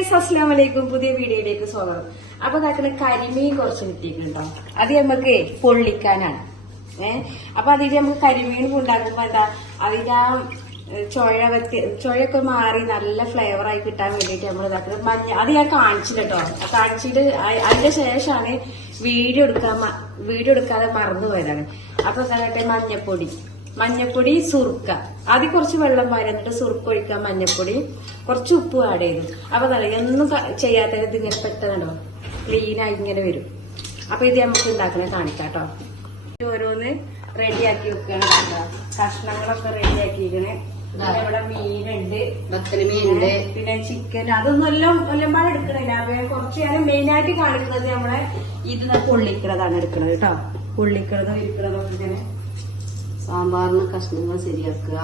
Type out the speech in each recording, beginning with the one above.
Guys അസ്സാം വലൈക്കും പുതിയ വീഡിയോയിലേക്ക് സ്വാഗതം. അപ്പൊ കാക്കണ കരിമീൻ കുറച്ച് കിട്ടിയിട്ടുണ്ടോ? അത് നമുക്ക് പൊള്ളിക്കാനാണ്. ഏഹ് അപ്പൊ അതിൽ നമുക്ക് കരിമീൻ ഉണ്ടാക്കുമ്പോ എന്താ അതിന്റെ ആ ചുഴ വ്യത്യ ചുഴയൊക്കെ മാറി നല്ല ഫ്ലേവർ ആയി കിട്ടാൻ വേണ്ടിയിട്ട് നമ്മൾ ഇതാക്കുന്നത് മഞ്ഞ അത് ഞാൻ കാണിച്ചില്ല കേട്ടോ കാണിച്ചിട്ട് അതിന്റെ ശേഷമാണ് വീഡിയോ എടുക്കാൻ വീഡിയോ എടുക്കാതെ മറന്നുപോയതാണ് അപ്പൊ എന്താ മഞ്ഞപ്പൊടി. മഞ്ഞപ്പൊടി സുറുക്ക ആദ്യം കുറച്ച് വെള്ളം വാരി എന്നിട്ട് സുറുക്ക ഒഴിക്കുക മഞ്ഞപ്പൊടി. കുറച്ച് ഉപ്പ് ആഡ് ചെയ്തു. അപ്പൊ നല്ല ഒന്നും ചെയ്യാത്ത ചെയ്യാത്തത് ഇത് ഇങ്ങനെ പെട്ടെന്നുണ്ടോ ക്ലീനായി ആയി ഇങ്ങനെ വരും. അപ്പൊ ഇത് നമുക്ക് ഉണ്ടാക്കുന്നത് കാണിക്കാം കേട്ടോ ഇത് ഓരോന്ന് റെഡിയാക്കി വെക്കുകയാണ്. കഷ്ണങ്ങളൊക്കെ റെഡിയാക്കിയിരിക്കണേ ഇവിടെ മീനുണ്ട്. ബത്തൽ മീനുണ്ട് പിന്നെ ചിക്കൻ അതൊന്നും എല്ലാം എല്ലാം പാടെ എടുക്കണില്ല. അപ്പൊ കുറച്ച് നേരം മെയിൻ ആയിട്ട് കാണിക്കുന്നത് നമ്മളെ ഇത് പൊള്ളിക്കണതാണ് എടുക്കണത് കേട്ടോ. പൊള്ളിക്കണതും ഇരിക്കണതും ഇങ്ങനെ സാമ്പാറിന് കഷ്ണങ്ങൾ ശരിയാക്കുക.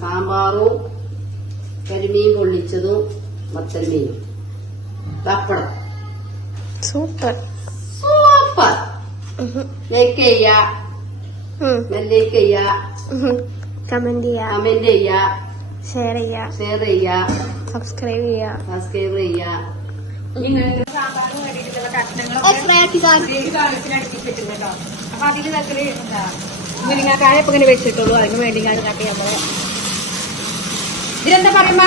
സാമ്പാറും കരിമീൻ പൊള്ളിച്ചതും ബത്തൽ മീനും പപ്പടം. സൂപ്പർ. സൂപ്പർ. ലൈക്ക് ചെയ്യ. ലൈക്ക് ചെയ്യ. കമന്റ് കമന്റ് ചെയ്യ. ഷെയർ ചെയ്യ. ഷെയർ ചെയ്യ. സബ്സ്ക്രൈബ് ചെയ്യ. സബ്സ്ക്രൈബ് ചെയ്യ. കഷ്ണങ്ങളൊക്കെ ഈ കാലത്തിന് അടുപ്പിച്ച് വെച്ചിട്ടുണ്ട് കേട്ടോ. അപ്പൊ അതിന് തക്കൽ എന്താ മുരിങ്ങാക്കായ ഇപ്പൊ ഇങ്ങനെ വെച്ചിട്ടുള്ളൂ. അതിന് വേണ്ടി ഞാൻ ഇതാക്കി നമ്മൾ ഇതിനെന്താ പറയുമ്പോ?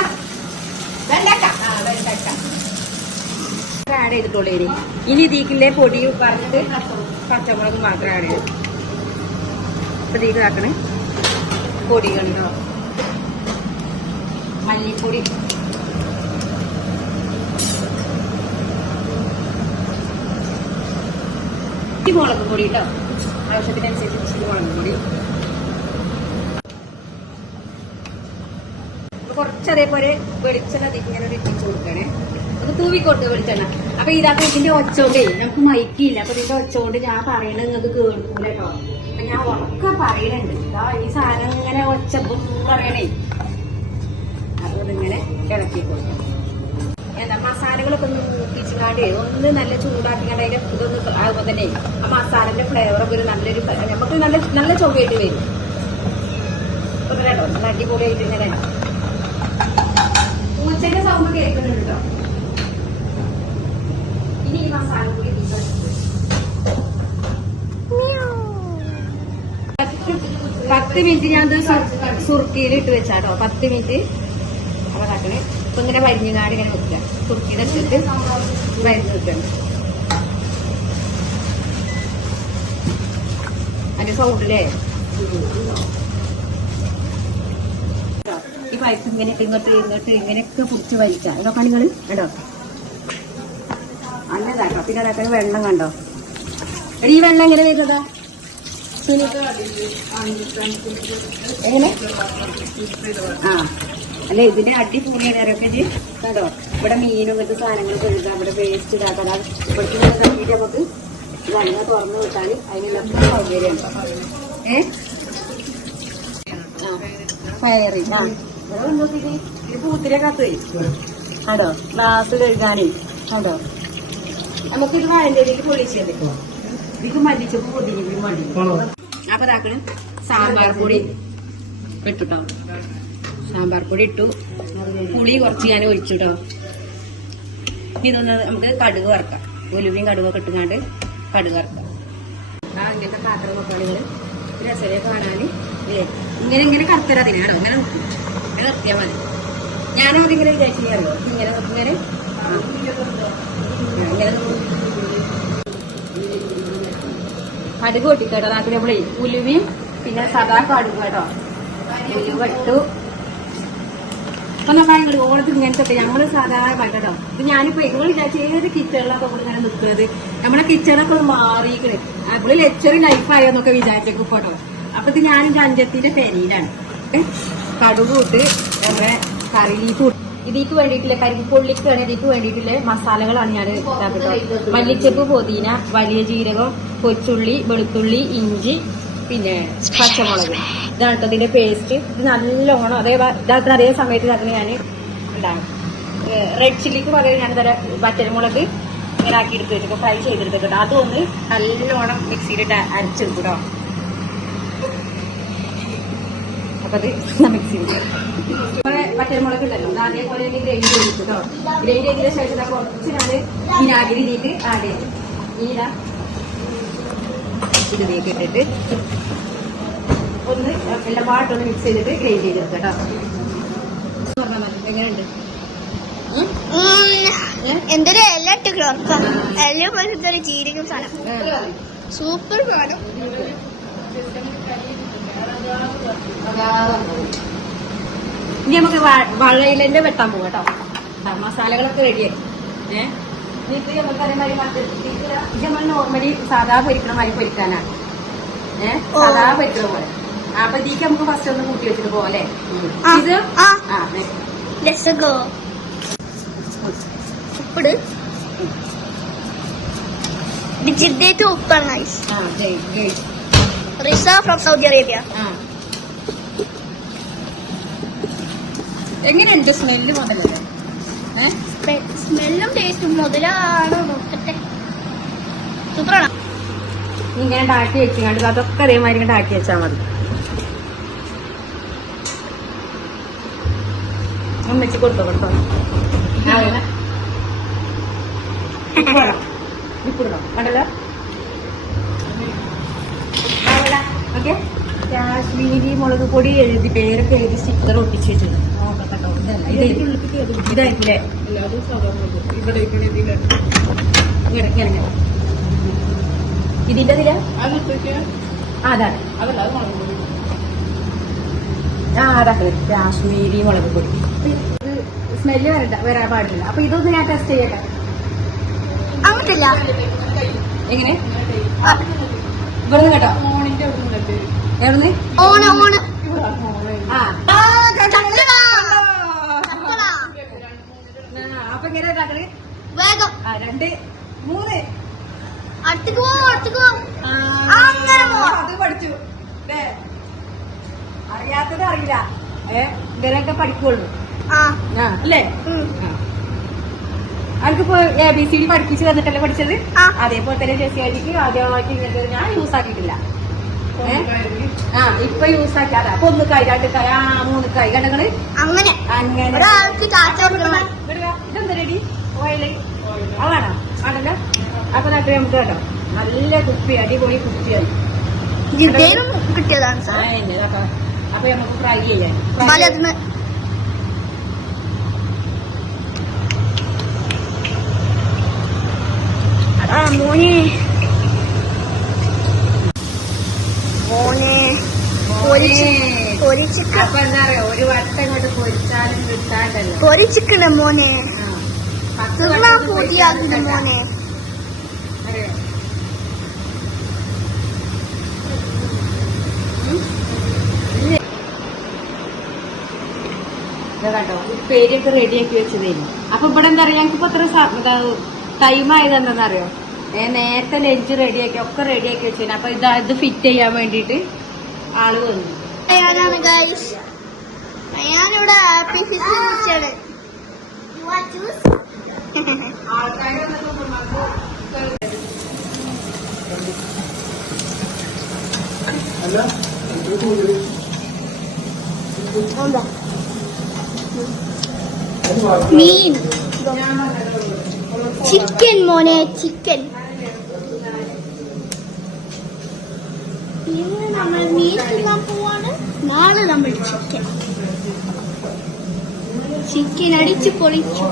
വെണ്ടക്ക. ആ വെണ്ടക്ക. ആഡ് ചെയ്തിട്ടുള്ളൂ ഇനി. ഇനി ഇതിക്കില്ലേ പൊടി പറഞ്ഞിട്ട് പച്ചമുളക് മാത്രം ആഡ് ചെയ്തു അപ്പൊ ഇതിക്ക് ആക്കണേ പൊടികളുണ്ടോ മല്ലിപ്പൊടി. ഇച്ചിരി മുളക് പൊടി കേട്ടോ ആവശ്യത്തിനനുസരിച്ച് ഇച്ചിരി മുളക് പൊടി കുറച്ച് വെളിച്ചെണ്ണ ഇങ്ങനെ ഒരു ഇട്ടിച്ച് കൊടുക്കണേ അത് തൂവിക്കൊട്ട് വെളിച്ചെണ്ണ. അപ്പൊ ഇതാക്കി ഇതിന്റെ ഒച്ചോണ്ടേ നമുക്ക് മൈക്കില്ല. അപ്പൊ ഇതിന്റെ ഒച്ചോണ്ട് ഞാൻ പറയണത് നിങ്ങൾക്ക് കേൾക്കൂല കേട്ടോ. അപ്പൊ ഞാൻ ഉറക്കെ പറയണുണ്ട്. ഈ സാധനം ഇങ്ങനെ ഒച്ച പറയണേ. അതുകൊണ്ട് ഇങ്ങനെ ഇളക്കി കൊടുക്കാം എന്താ മസാലകളൊക്കെ ഒന്ന് മൂപ്പിച്ചുകാണ്ട് ഒന്ന് നല്ല ചൂടാക്കിക്കാണ്ട് അതിന്റെ ഇതൊന്ന് ആകുമ്പോൾ തന്നെ ആ മസാലന്റെ ഫ്ലേവർ ഒക്കെ ഒരു നല്ലൊരു നമുക്ക് നല്ല നല്ല ചൊവ്വയായിട്ട് വരും. നല്ല അടിപൊളിയായിട്ട് ഇങ്ങനെ പൂച്ചന്റെ സൗണ്ട് കേൾക്കുന്നുണ്ട്? കേട്ടോ ഇനി ഈ മസാല കൂടി പത്ത് മിനിറ്റ് ഞാൻ സുർക്കിയിൽ ഇട്ട് വെച്ചാട്ടോ പത്ത് മിനിറ്റ്. അപ്പൊ ഇങ്ങനെ വരിഞ്ഞുകാട് ഇങ്ങനെ വെക്കുക സുർക്കിയിൽ ഇട്ടിട്ട് വരിഞ്ഞ് വെക്കണം അതിന്റെ സൗണ്ടില്ലേ ഈ പൈപ്പ് ഇങ്ങനെ ഇങ്ങോട്ട് ഇങ്ങോട്ട് ഇങ്ങനെയൊക്കെ പിടിച്ച് വലിക്കാം. ഇതൊക്കെ നിങ്ങൾ കേട്ടോ നല്ലതാട്ടോ. പിന്നെ അതൊക്കെ വെള്ളം കണ്ടോ? എടി ഈ വെള്ളം എങ്ങനെ വരുന്നതാ? എങ്ങനെ? ആ. അല്ല ഇതിന്റെ അടിപൊളിയാണ് ഇറക്കി കണ്ടോ? ഇവിടെ മീനും ഇങ്ങനത്തെ സാധനങ്ങൾ കഴുകാം ഇവിടെ വേസ്റ്റ് ഇതാക്കാം ഇവിടുത്തെ ഇങ്ങനെ തട്ടിയിട്ട് നമുക്ക് ഇതങ്ങനെ തുറന്നു വിട്ടാൽ അതിനുള്ള സൗകര്യം ഏ? ഫയറി ആ. ഇവിടെ വന്ന് നോക്കിയിട്ട് ഇത് പൂത്തിരെ കത്ത് കണ്ടോ? ഗ്ലാസ് കഴുകാനേ. കണ്ടോ? നമുക്കിത് വാഴന്റെ പൊളിച്ചത്. ഇതിക്ക് മല്ലിച്ചപ്പ് പൊതിഞ്ഞിട്ട് മതി. അപ്പൊ ഇതാക്കണം സാമ്പാർ പൊടി. ഇട്ടുട്ടോ? സാമ്പാർ പൊടി ഇട്ടു. പുളി കുറച്ച് ഞാൻ ഒഴിച്ചു കേട്ടോ ഇനി ഇതൊന്ന് നമുക്ക് കടുക് വറക്കാം. ഉലുവയും കടുകൊക്കെ ഇട്ടുകൊണ്ട് കടുക് വറക്കാം. ഇങ്ങനത്തെ പാത്രം നോക്കുകയാണെങ്കിൽ രസരെ കാണാൻ ഇങ്ങനെ ഇങ്ങനെ കറുത്തരാ തിനാണോ ഇങ്ങനെ നിർത്തും. ഇങ്ങനെ നിർത്തിയാൽ മതി. ഞാനും അതിങ്ങനെ വിചാരിച്ചില്ലല്ലോ ഇങ്ങനെ നോക്കി ഇങ്ങനെ. ഇങ്ങനെ. കടുക് പൊട്ടിക്കേട്ടോ. നാട്ടിൽ നമ്മളെ ഉലുവയും പിന്നെ സദാ കടുക് കേട്ടോ. ഉലുവ അപ്പൊ നമ്മൾ ഓണത്തിന് ഇങ്ങനത്തെ ഞങ്ങൾ സാധാരണ കേട്ടോ ഇത് ഞാനിപ്പോ നിങ്ങൾ ഏത് കിച്ചണിലൊക്കെ ഇങ്ങനെ നിൽക്കുന്നത് നമ്മുടെ കിച്ചണൊക്കെ ഒന്ന് അപ്പോൾ ലെച്ചറി ലെക്ചറി ലൈഫായോന്നൊക്കെ വിചാരിച്ചേക്കും കേട്ടോ അപ്പൊ ഇത് ഞാൻ എന്റെ അഞ്ചത്തിന്റെ പെരിയിലാണ് കടുക് ഇട്ട് നമ്മുടെ കറിയിലേക്ക് ഇട്ട് ഇതിക്ക് വേണ്ടിയിട്ടുള്ള കരിപ്പൊള്ളിക്കാണ് ഇതിക്ക് വേണ്ടിയിട്ടുള്ള മസാലകളാണ് ഞാൻ ഇതാക്കുന്നത് മല്ലിച്ചപ്പ് പുതിന വലിയ ജീരകം കൊച്ചുള്ളി വെളുത്തുള്ളി ഇഞ്ചി പിന്നെ പച്ചമുളക്. ഇതാണ് ഇതിന്റെ പേസ്റ്റ്. ഇത് നല്ലോണം അതേ ഇതാക്കുന്ന അതേ സമയത്ത് ഇതാക്കുന്ന ഞാൻ ഉണ്ടാകും റെഡ് ചില്ലിക്ക് പകരം ഞാൻ തരാം വറ്റൽമുളക് ഇങ്ങനെ ആക്കി എടുത്ത് വെച്ചിട്ട് ഫ്രൈ ചെയ്തെടുത്തിട്ട് അതൊന്ന് നല്ലോണം മിക്സിയിലിട്ട് അരച്ചെടുക്കും കേട്ടോ അപ്പൊ അത് മിക്സിയിൽ പച്ചമുളക് ഉണ്ടല്ലോ അത് അതേപോലെ തന്നെ ഗ്രൈൻഡ് ചെയ്തിട്ടോ ഗ്രൈൻഡ് ചെയ്തതിന് ശേഷം കുറച്ച് ഞാൻ വിനാഗിരി ആഡ് ചെയ്യും. ഇത് ഇതിലേക്ക് ഇട്ടിട്ട് ഒന്ന് എല്ലാം പാട്ടൊന്ന് മിക്സ് ചെയ്തിട്ട് ഗ്രൈൻഡ് ചെയ്തെടുക്കാം കേട്ടോ പറഞ്ഞാൽ മതി എങ്ങനെയുണ്ട്? എന്തൊരു എല്ലാം ചീരിക്കും സാധനം. സൂപ്പർ സാധനം. ഇനി നമുക്ക് വാ- വാഴയിലന്റെ വെട്ടാൻ പോകാം കേട്ടോ മസാലകളൊക്കെ റെഡിയായി ഏഹ് ഇത് നമുക്ക് അതേമാതിരി മറ്റേ ഇത് നമ്മൾ നോർമലി സാധാ പൊരിക്കണ മാതിരി പൊരിക്കാനാണ്. ഏഹ്. സാധാ പൊരിക്കണ പോലെ. അപ്പൊ ഇതിക്ക് നമുക്ക് ഫസ്റ്റ് ഒന്ന് കൂട്ടി വെച്ചിട്ട് പോലെ ഇത്? ഉപ്പിട് ഉപ്പാണ് റിസ ഫ്രം സൗദി അറേബ്യ എങ്ങനെയുണ്ട് സ്മെല്ല് മുതലല്ലേ സ്മെല്ലും ടേസ്റ്റും മുതലാണ് നോക്കട്ടെ സൂപ്പറാണ് ഇങ്ങനെ ഡാക്കി വെച്ചിങ്ങാണ്ട് അതൊക്കെ അതേമാതിരി ഡാക്കി വെച്ചാൽ മതി. അമ്മച്ചി കൊടുത്തോ കൊടുത്തോ. ഇപ്പിടണോ കണ്ടല്ലോ? ഓക്കെ? കാശ്മീരി മുളക് പൊടി എഴുതി പേരൊക്കെ എഴുതി സ്റ്റിക്കർ ഒട്ടിച്ച് വെച്ചിട്ടുണ്ട്. ഇത് ഇതായിരിക്കില്ലേ ഇതിന്റെ ആ അതാണ്. കാശ്മീരി മുളക് പൊടി. സ്മെല്ല് വരണ്ട വരാൻ പാടില്ല. അപ്പൊ ഇതൊന്ന് ഞാൻ ടെസ്റ്റ് ചെയ്യട്ടെ. അങ്ങോട്ടില്ല എങ്ങനെ? ഇവിടുന്ന് കേട്ടോ. എവിടുന്ന്? On on. അപ്പൊ ഇങ്ങനെ വേഗം. ആ രണ്ട് മൂന്ന്. അടുത്തേക്ക് പോ അടുത്തേക്ക് പോ. ആ, അങ്ങനെ പോവാം. അത് പഠിച്ചു. ദേ, അറിയാത്തത് അറിയില്ല. ഏഹ് ഇവരൊക്കെ പഠിക്കുള്ളൂ. അല്ലേ. അനക്കിപ്പോ എ ബി സി ഡി പഠിപ്പിച്ച് തന്നിട്ടല്ലേ പഠിച്ചത്. അതേപോലെ തന്നെ ജെസി ആയിരിക്കും ആദ്യമായിട്ട് ഇങ്ങനത്തെ ഞാൻ യൂസ് ആക്കിയിട്ടില്ല. ആ ഇപ്പൊ യൂസ് ആക്കാതെ അപ്പൊ ഒന്ന് കൈ രണ്ട് കൈ ആ മൂന്ന് കൈ കണ്ടങ്ങൾ അങ്ങനെ. അങ്ങനെ. ഇതെന്താ റെഡി ഓയിൽ അതാണോ? ആണല്ലോ. അപ്പൊ നട്ട് നമുക്ക് കേട്ടോ നല്ല കുപ്പി അടിപൊളി കുപ്പിയായി. കിട്ടിയതാണ് സാർ. അപ്പൊ നമുക്ക് ഫ്രൈ ചെയ്യാം. അതാ മോനെ. മോനെ അപ്പൊ എന്താ പറയാ ഒരു വട്ടം ഇങ്ങോട്ട് പൊരിച്ചാലും കിട്ടാണ്ടല്ലോ. പൊരിച്ചിക്കണ മോനെ. പൊരിച്ചാലും മോനെ. ഇത് കണ്ടോ പേരൊക്കെ റെഡിയാക്കി വെച്ചതായിരുന്നു അപ്പൊ ഇവിടെ എന്താ പറയാ ഞങ്ങൾക്ക് ഇപ്പൊ അത്ര ടൈം ആയത് അറിയോ ഏ നേരത്തെ ലഞ്ച് റെഡിയാക്കി ഒക്കെ റെഡിയാക്കി വെച്ചു അപ്പൊ ഇത് ഇത് ഫിറ്റ് ചെയ്യാൻ വേണ്ടിട്ട് ആൾ വന്നു ഞാനിവിടെ ആപ്പിൾ ഫിഷ് കുറിച്ചാണ് മീൻ. ചിക്കൻ മോനെ ചിക്കൻ. നമ്മൾ മീൻ പോവാണ്. ചിക്കൻ. ചിക്കൻ അടിച്ച് പൊളിച്ചു.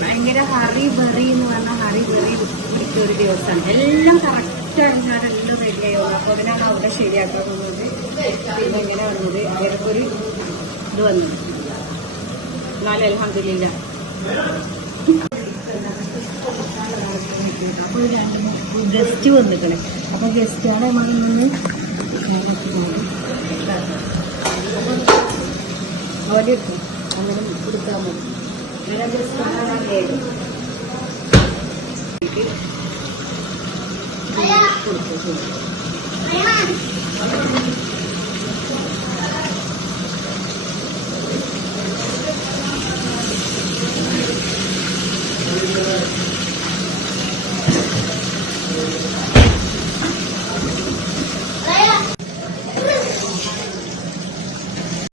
ഭയങ്കര ഹറി ബറി എന്ന് പറഞ്ഞാൽ ഹറി ബറി പിടിച്ച ഒരു ദിവസമാണ്. എല്ലാം കറക്റ്റ് ആയിരുന്നാലും എല്ലാം റെഡി ആയത് അപ്പൊ അതിനാണ് അവിടെ ശരിയാക്കാൻ ഇങ്ങനെ വന്നത് അവർക്കൊരു ഇത് വന്നു. എന്നാലും അലഹമില്ല അപ്പോൾ ഗസ്റ്റ് വന്നിക്കണേ. അപ്പൊ ഗസ്റ്റുകളെ നമ്മളൊന്ന് അവരെ അങ്ങനെ കൊടുത്താൽ മതി അങ്ങനെ ഗസ്റ്റ് കൊടുത്തു